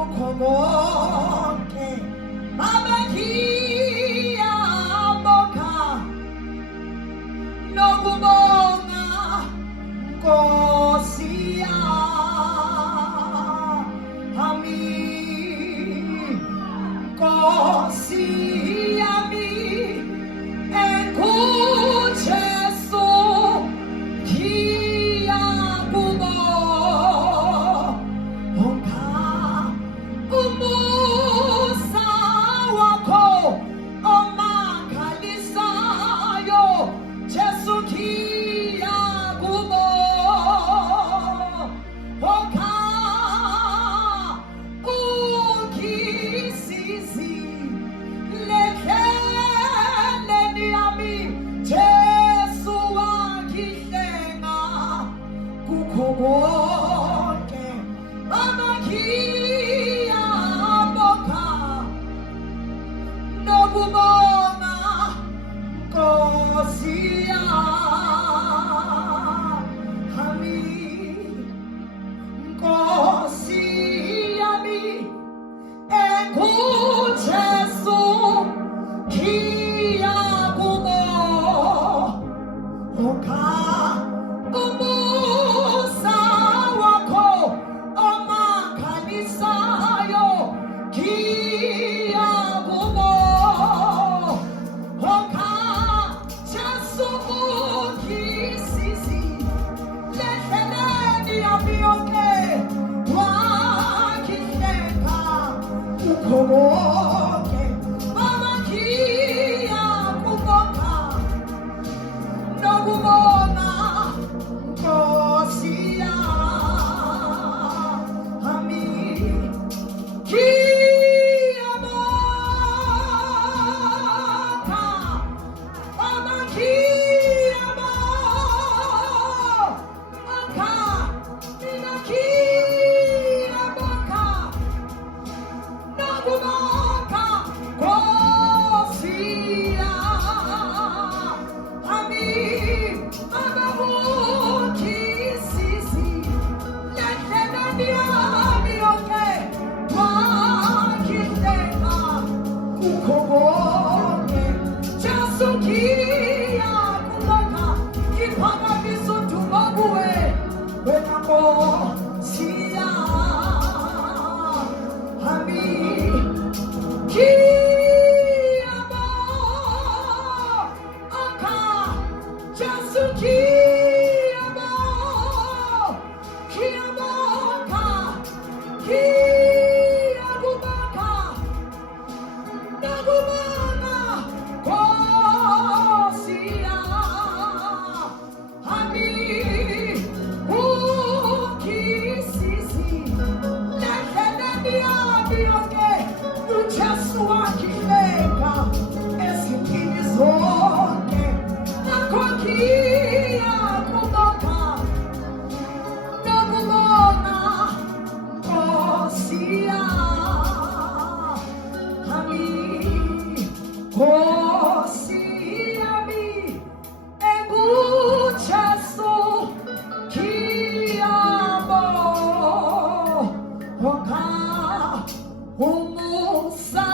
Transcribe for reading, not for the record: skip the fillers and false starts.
kukoboke abakia boka nokubonga Nkosi yami Nkosi yami enkujesu kiyakubo onka umusa wakho omakhalisayo Jesu kiyakubo onka ukisizi lekheleni yami Jesu wakihlenga kukho konke amakhiya bokha nokubonga Nkosi yami Nkosi yami enkujesu kiyakubo onka umusa wakho omakhalisayo kiyakubo onka Jesu ukisizi lekheleni yami yonke wakihlenga kukho konke amakhiya kubonga nokubonga Nkosi yami kiyabonga amakhiya bonga mina kiyabonga nokubonga Nkosi yami ababukisisi lekheleni yami yonke wakihlenga kukho konke Jesu kiyakubonga ngiphakamisa udumo kuwe wena Nkosi yami kiyabonga Jesu kiyabonga kiyakubonga nokubonga Nkosi yami ukisizi lekheleni yami yonke uJesu wakihlenga ezintini zonke nakho kiyakubonga nokubonga Nkosi yami Nkosi yami enguJesu kiyabonga umusa